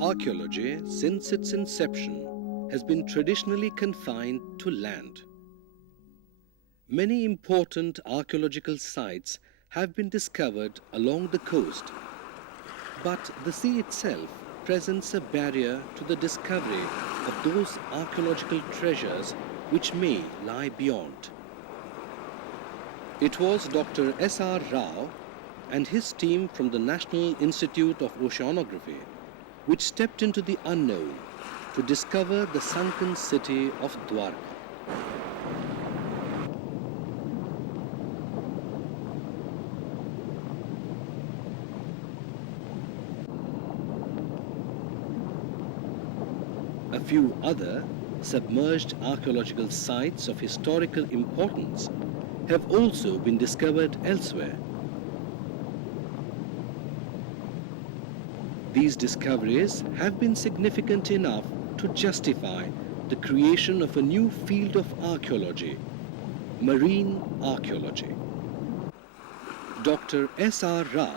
Archaeology, since its inception, has been traditionally confined to land. Many important archaeological sites have been discovered along the coast, but the sea itself presents a barrier to the discovery of those archaeological treasures which may lie beyond. It was Dr. S.R. Rao and his team from the National Institute of Oceanography which stepped into the unknown to discover the sunken city of Dwarka. A few other submerged archaeological sites of historical importance have also been discovered elsewhere. These discoveries have been significant enough to justify the creation of a new field of archaeology, marine archaeology. Dr. S.R. Rao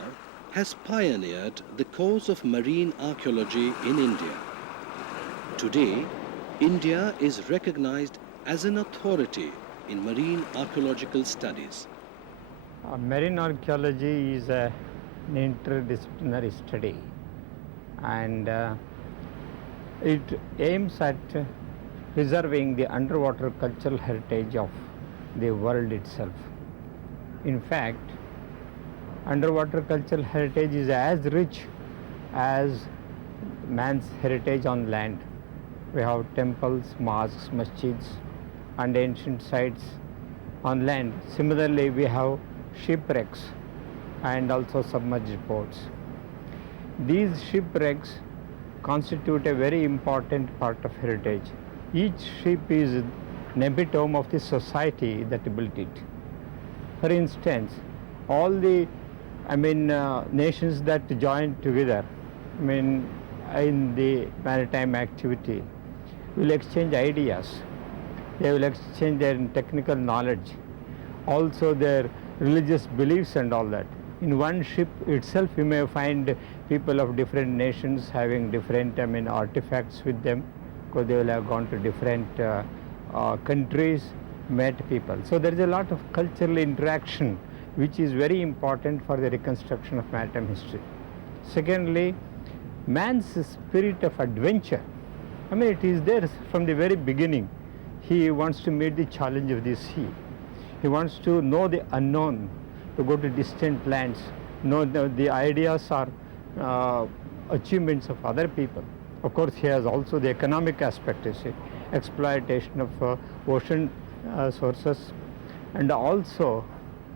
has pioneered the cause of marine archaeology in India. Today, India is recognized as an authority in marine archaeological studies. Marine archaeology is an interdisciplinary study, and it aims at preserving the underwater cultural heritage of the world itself. In fact, underwater cultural heritage is as rich as man's heritage on land. We have temples, mosques, masjids, and ancient sites on land. Similarly, we have shipwrecks and also submerged boats. These shipwrecks constitute a very important part of heritage. Each ship is an epitome of the society that built it. For instance, all the nations that join together in the maritime activity will exchange ideas. They will exchange their technical knowledge, also their religious beliefs and all that. In one ship itself, you may find people of different nations having different artifacts with them, because they will have gone to different countries, met people. So there is a lot of cultural interaction which is very important for the reconstruction of maritime history. Secondly, man's spirit of adventure. It is there from the very beginning. He wants to meet the challenge of the sea. He wants to know the unknown, to go to distant lands, know the ideas or achievements of other people. Of course, he has also the economic aspect, you see, exploitation of ocean sources, and also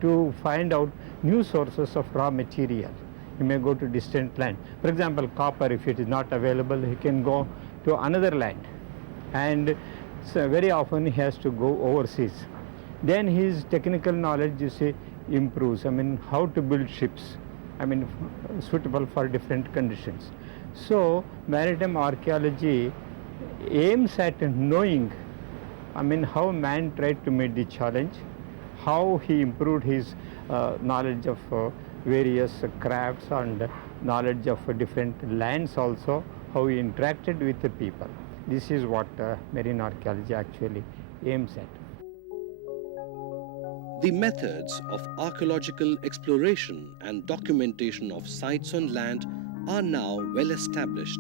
to find out new sources of raw material. He may go to distant land. For example, copper, if it is not available, he can go to another land, and so very often he has to go overseas. Then his technical knowledge, you see, improves. How to build ships, suitable for different conditions. So maritime archaeology aims at knowing, how man tried to meet the challenge, how he improved his knowledge of various crafts and knowledge of different lands also, how he interacted with the people. This is what marine archaeology actually aims at. The methods of archaeological exploration and documentation of sites on land are now well established.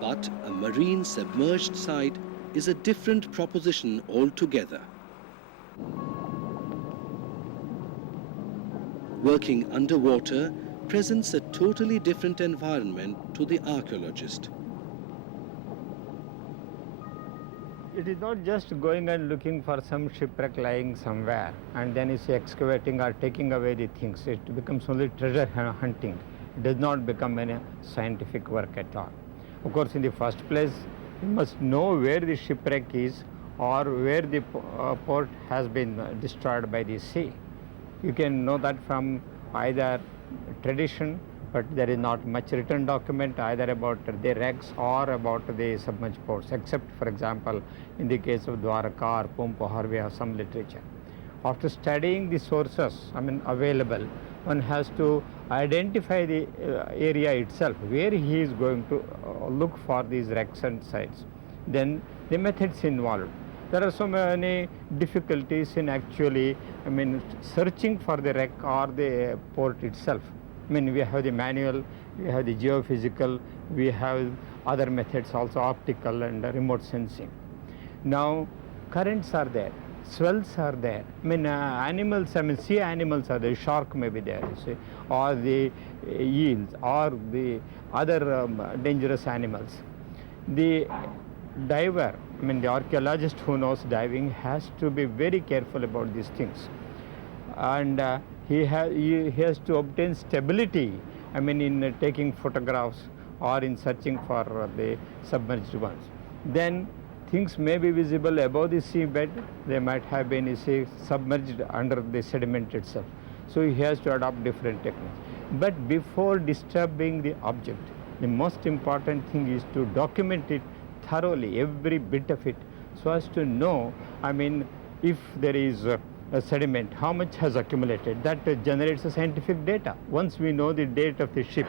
But a marine submerged site is a different proposition altogether. Working underwater presents a totally different environment to the archaeologist. It is not just going and looking for some shipwreck lying somewhere and then is excavating or taking away the things. It becomes only treasure hunting. It does not become any scientific work at all. Of course, in the first place, you must know where the shipwreck is or where the port has been destroyed by the sea. You can know that from either tradition, but there is not much written document either about the wrecks or about the submerged ports, except, for example, in the case of Dwarka or Pompahar, we have some literature. After studying the sources, available, one has to identify the area itself, where he is going to look for these wrecks and sites. Then the methods involved. There are so many difficulties in actually, searching for the wreck or the port itself. We have the manual, we have the geophysical, we have other methods also, optical and remote sensing. Now, currents are there, swells are there. Animals, sea animals are there, shark may be there, you see, or the eels, or the other dangerous animals. The diver, the archaeologist who knows diving has to be very careful about these things. And he has to obtain stability, in taking photographs or in searching for the submerged ones. Then things may be visible above the seabed, they might have been, you see, submerged under the sediment itself. So he has to adopt different techniques. But before disturbing the object, the most important thing is to document it thoroughly, every bit of it, so as to know, if there is a sediment, how much has accumulated. That generates a scientific data. Once we know the date of the ship,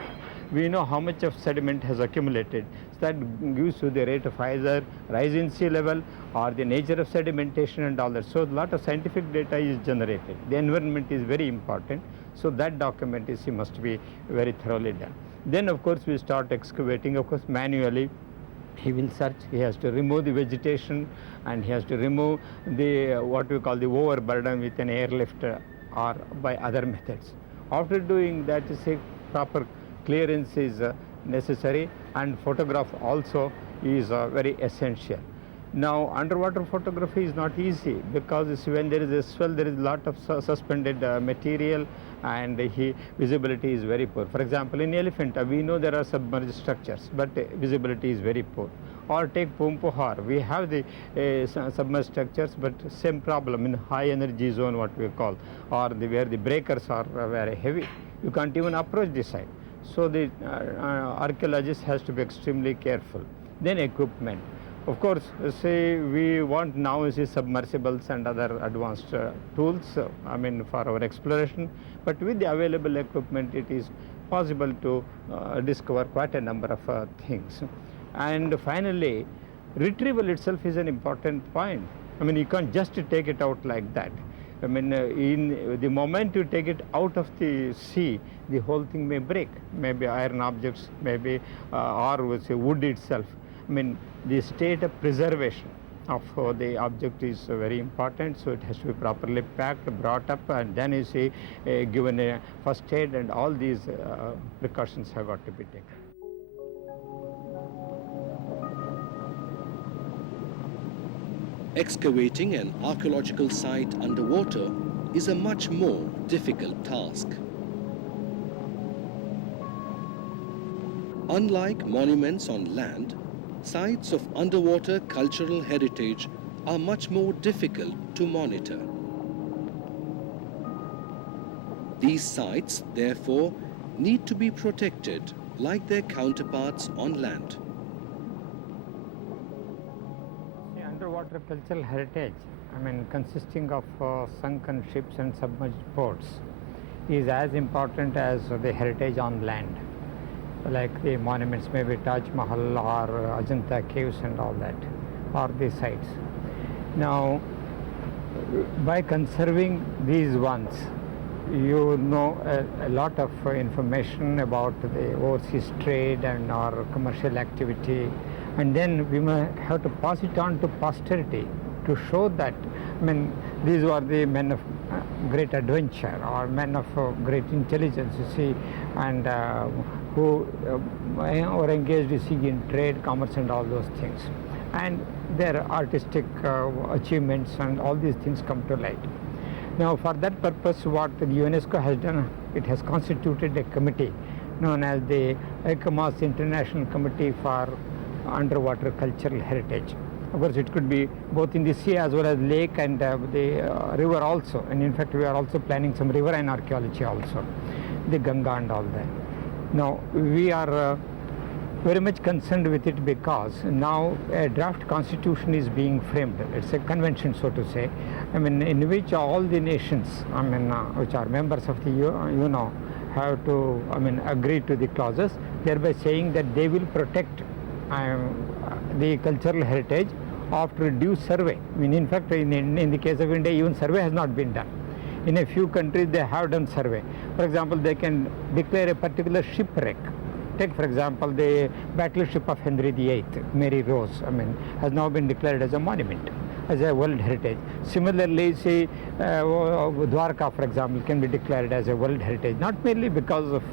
we know how much of sediment has accumulated. So that gives you the rate of either rise in sea level or the nature of sedimentation and all that. So a lot of scientific data is generated. The environment is very important. So that document must be very thoroughly done. Then of course we start excavating, of course manually. He will search, he has to remove the vegetation, and he has to remove the what we call the overburden with an airlift or by other methods. After doing that, proper clearance is necessary, and photograph also is very essential. Now, underwater photography is not easy because when there is a swell, there is a lot of suspended material, and visibility is very poor. For example, in elephant, we know there are submerged structures, but visibility is very poor. Or take Pompahar, we have the submerged structures, but same problem in high energy zone, what we call, or where the breakers are very heavy. You can't even approach the site. So the archaeologist has to be extremely careful. Then equipment. Of course, we want now submersibles and other advanced tools, for our exploration. But with the available equipment, it is possible to discover quite a number of things. And finally, retrieval itself is an important point. You can't just take it out like that. In the moment you take it out of the sea, the whole thing may break. Maybe iron objects, maybe, or wood itself. The state of preservation of the object is very important, so it has to be properly packed, brought up, and then given a first aid, and all these precautions have got to be taken. Excavating an archaeological site underwater is a much more difficult task. Unlike monuments on land, sites of underwater cultural heritage are much more difficult to monitor. These sites, therefore, need to be protected like their counterparts on land. The underwater cultural heritage, consisting of sunken ships and submerged ports, is as important as the heritage on land. Like the monuments, maybe Taj Mahal or Ajanta caves and all that, or the sites. Now, by conserving these ones, you know a lot of information about the overseas trade and our commercial activity, and then we may have to pass it on to posterity to show that, these were the men of great adventure or men of great intelligence, you see, and who were engaged in trade, commerce and all those things. And their artistic achievements and all these things come to light. Now, for that purpose, what the UNESCO has done, it has constituted a committee known as the ICOMOS International Committee for underwater cultural heritage. Of course, it could be both in the sea as well as lake and the river also. And in fact, we are also planning some riverine archaeology also, the Ganga and all that. Now, we are very much concerned with it because now a draft constitution is being framed. It's a convention, so to say, I mean, in which all the nations, I mean, which are members of the UNO, have to, I mean, agree to the clauses, thereby saying that they will protect the cultural heritage after due survey. I mean, in fact, in the case of India, even survey has not been done. In a few countries, they have done survey. For example, they can declare a particular shipwreck. Take, for example, the battleship of Henry VIII, Mary Rose, I mean, has now been declared as a monument, as a World Heritage. Similarly, say, Dwarka, for example, can be declared as a World Heritage, not merely because of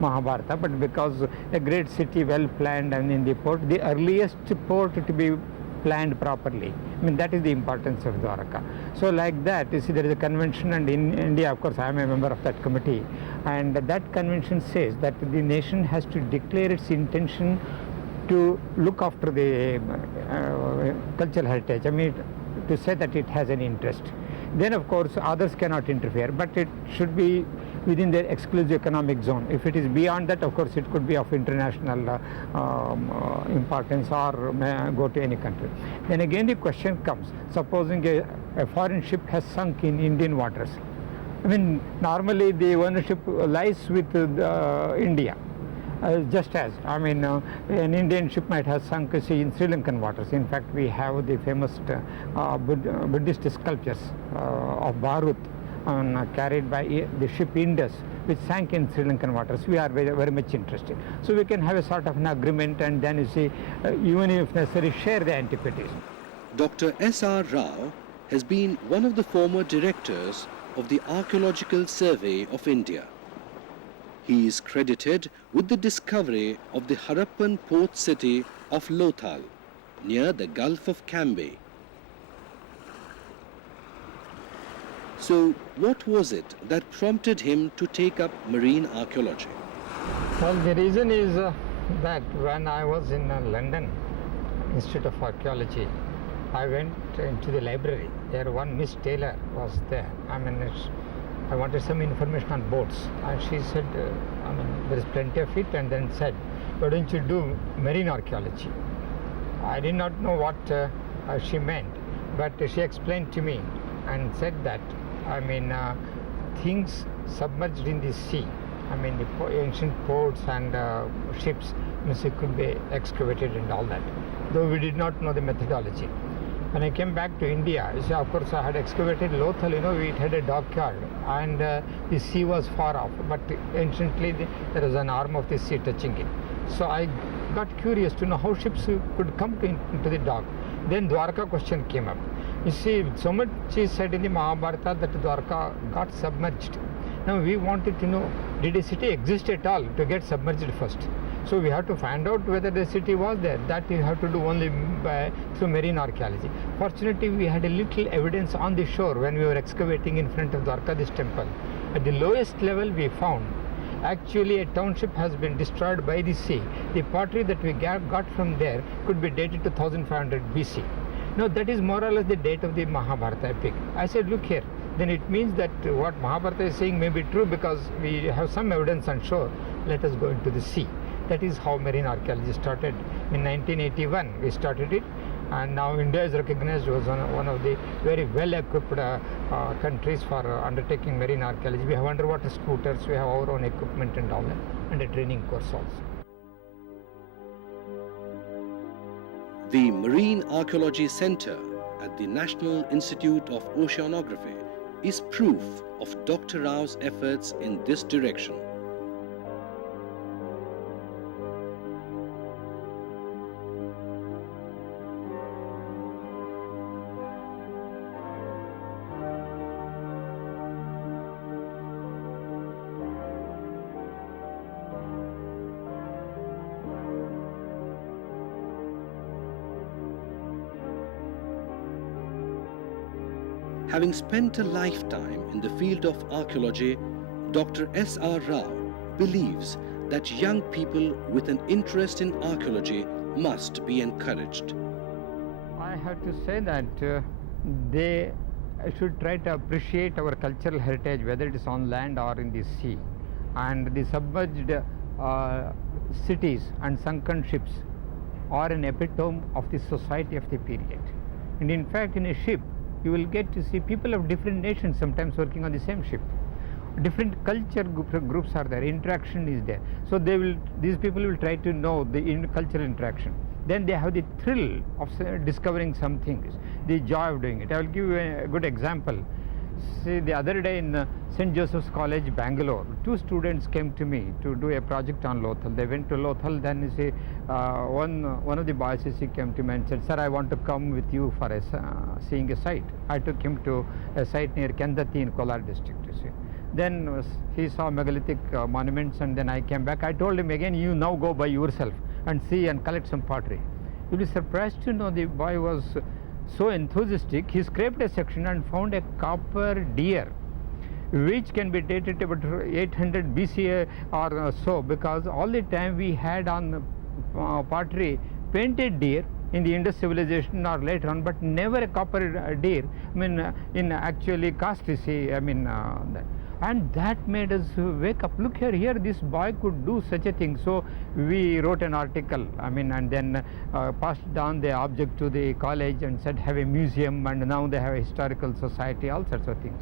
Mahabharata, but because a great city, well planned, and in the port, the earliest port to be planned properly. I mean, that is the importance of Dwarka. So like that, you see, there is a convention, and in India, of course, I am a member of that committee, and that convention says that the nation has to declare its intention to look after the cultural heritage, I mean, to say that it has an interest. Then, of course, others cannot interfere, but it should be within their exclusive economic zone. If it is beyond that, of course, it could be of international importance or may go to any country. Then again, the question comes, supposing a foreign ship has sunk in Indian waters. I mean, normally the ownership lies with India. Just as, I mean, an Indian ship might have sunk, say, in Sri Lankan waters. In fact, we have the famous Buddhist sculptures of Bharut carried by the ship Indus, which sank in Sri Lankan waters. We are very, very much interested. So we can have a sort of an agreement, and then, you see, even if necessary, share the antiquities. Dr. S.R. Rao has been one of the former directors of the Archaeological Survey of India. He is credited with the discovery of the Harappan port city of Lothal, near the Gulf of Cambay. So, what was it that prompted him to take up marine archaeology? Well, the reason is that when I was in London Institute of Archaeology, I went into the library. There one Miss Taylor was there. I mean, I wanted some information on boats, and she said, I mean, there is plenty of it, and then said, why don't you do marine archaeology? I did not know what she meant, but she explained to me and said that, I mean, things submerged in the sea, I mean, the ancient ports and ships, means it could be excavated and all that, though we did not know the methodology. When I came back to India, so of course I had excavated Lothal, you know, it had a dockyard, and the sea was far off, but anciently there was an arm of the sea touching it. So I got curious to know how ships could come into the dock. Then Dwarka question came up. You see, so much is said in the Mahabharata that Dwarka got submerged. Now we wanted to know, did a city exist at all to get submerged first? So we have to find out whether the city was there. That we have to do only through marine archaeology. Fortunately, we had a little evidence on the shore when we were excavating in front of Dwarkadish temple. At the lowest level we found, actually a township has been destroyed by the sea. The pottery that we got from there could be dated to 1500 BC. Now that is more or less the date of the Mahabharata epic. I said, look here, then it means that what Mahabharata is saying may be true because we have some evidence on shore. Let us go into the sea. That is how marine archaeology started. In 1981 we started it, and now India is recognized as one of the very well-equipped countries for undertaking marine archaeology. We have underwater scooters, we have our own equipment and all that, and a training course also. The Marine Archaeology Center at the National Institute of Oceanography is proof of Dr. Rao's efforts in this direction. Having spent a lifetime in the field of archaeology, Dr. S.R. Rao believes that young people with an interest in archaeology must be encouraged. I have to say that they should try to appreciate our cultural heritage, whether it is on land or in the sea. And the submerged cities and sunken ships are an epitome of the society of the period. And in fact, in a ship, you will get to see people of different nations sometimes working on the same ship. Different culture groups are there, interaction is there. So these people will try to know the cultural interaction. Then they have the thrill of discovering some things, the joy of doing it. I will give you a good example. See, the other day in St. Joseph's College, Bangalore, 2 students came to me to do a project on Lothal. They went to Lothal, then you see, one of the boys came to me and said, "Sir, I want to come with you for seeing a site." I took him to a site near Kendati in Kolar district, you see. Then he saw megalithic monuments, and then I came back. I told him again, "You now go by yourself and see and collect some pottery." You'll be surprised to know the boy was so enthusiastic. He scraped a section and found a copper deer, which can be dated about 800 BCA or so, because all the time we had on pottery painted deer in the Indus civilization or later on, but never a copper deer. I mean, in actually cast, you see, I mean, and that made us wake up. Look here this boy could do such a thing. So we wrote an article, I mean, and then passed down the object to the college and said have a museum, and now they have a historical society, all sorts of things.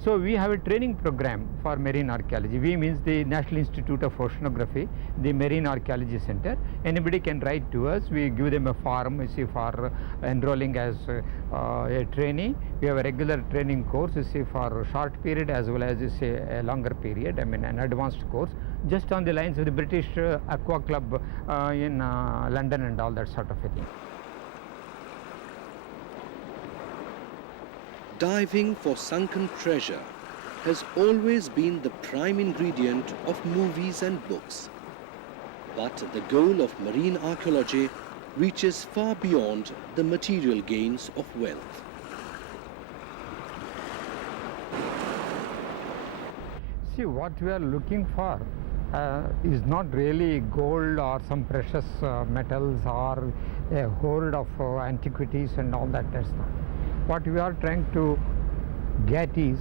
So we have a training program for marine archaeology. We means the National Institute of Oceanography, the Marine Archaeology Center. Anybody can write to us. We give them a form, you see, for enrolling as a trainee. We have a regular training course, you see, for a short period as well as, you see, a longer period, I mean an advanced course, just on the lines of the British Aqua Club in London and all that sort of a thing. Diving for sunken treasure has always been the prime ingredient of movies and books. But the goal of marine archaeology reaches far beyond the material gains of wealth. See, what we are looking for is not really gold or some precious metals or a hoard of antiquities and all that. That's not. What we are trying to get is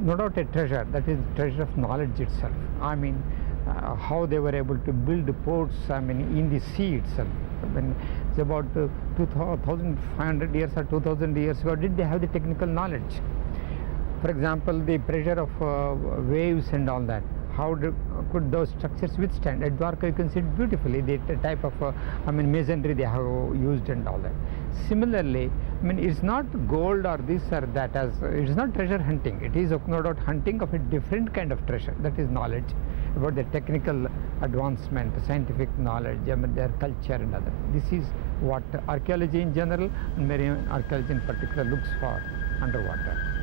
no doubt a treasure, that is treasure of knowledge itself. I mean, how they were able to build ports, I mean, in the sea itself. I mean, it's about 2,500 years or 2,000 years ago, did they have the technical knowledge? For example, the pressure of waves and all that. How could those structures withstand? At Dwarka, you can see it beautifully, the type of masonry they have used and all that. Similarly, I mean, it's not gold or this or that, as it is not treasure hunting. It is no doubt hunting of a different kind of treasure, that is knowledge about the technical advancement, scientific knowledge, I mean, their culture and other. This is what archaeology in general and marine archaeology in particular looks for underwater.